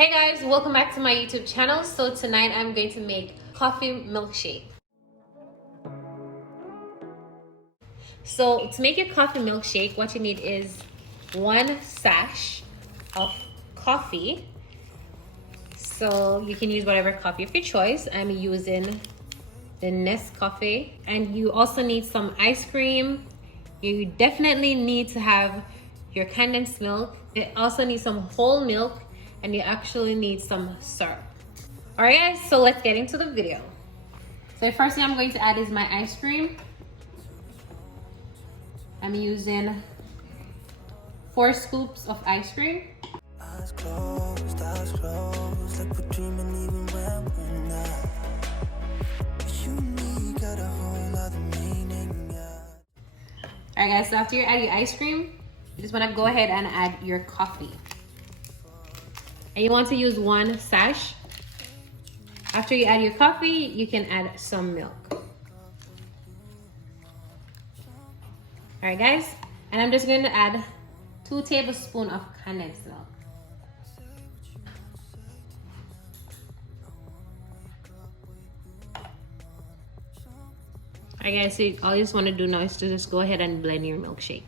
Hey guys, welcome back to my YouTube channel. So tonight I'm going to make coffee milkshake. So to make your coffee milkshake, what you need is 1 sash of coffee. So you can use whatever coffee of your choice. I'm using the Nescafe. And you also need some ice cream. You definitely need to have your condensed milk. You also need some whole milk, and you actually need some syrup. All right guys, so let's get into the video. So the first thing I'm going to add is my ice cream. I'm using 4 scoops of ice cream. Eyes closed, like we're dreaming even when we're not. You and me got a whole other meaning, yeah. All right guys, so after you add your ice cream, you just want to go ahead and add your coffee. And you want to use 1 sash. After you add your coffee, you can add some milk. All right guys, and I'm just going to add 2 tablespoons of condensed milk. All right guys, so all you just want to do now is to just go ahead and blend your milkshake.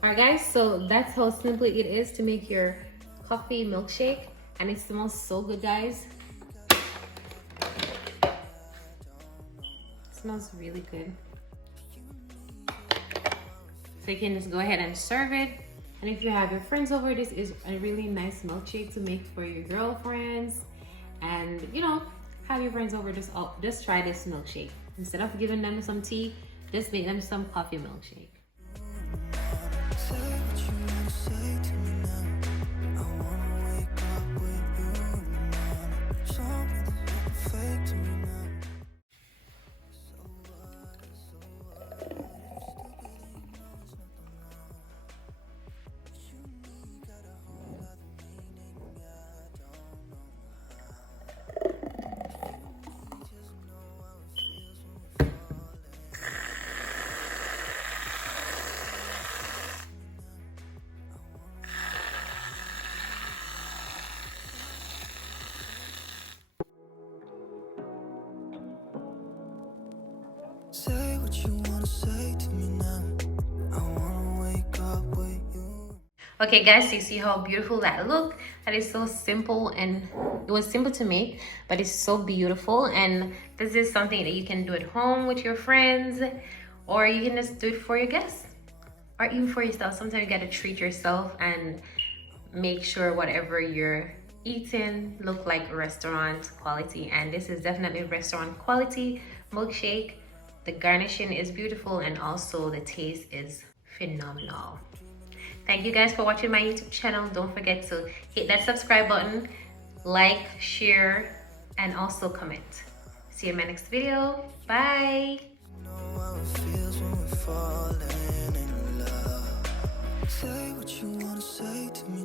All right guys, so that's how simple it is to make your coffee milkshake, and it smells so good, guys. It smells really good. So you can just go ahead and serve it. And if you have your friends over, this is a really nice milkshake to make for your girlfriends. And you know, have your friends over, just try this milkshake. Instead of giving them some tea, just make them some coffee milkshake. Say what you wanna say to me now. I wanna wake up with you. Okay guys, so you see how beautiful that look? That is so simple, and it was simple to make, but it's so beautiful. And this is something that you can do at home with your friends, or you can just do it for your guests, or even for yourself. Sometimes you gotta treat yourself and make sure whatever you're eating look like restaurant quality. And this is definitely restaurant quality milkshake. The garnishing is beautiful, and also the taste is phenomenal. Thank you guys for watching my YouTube channel. Don't forget to hit that subscribe button, like, share, and also comment. See you in my next video. Bye. Know how it feels when we're falling in love. Say what you wanna say to me.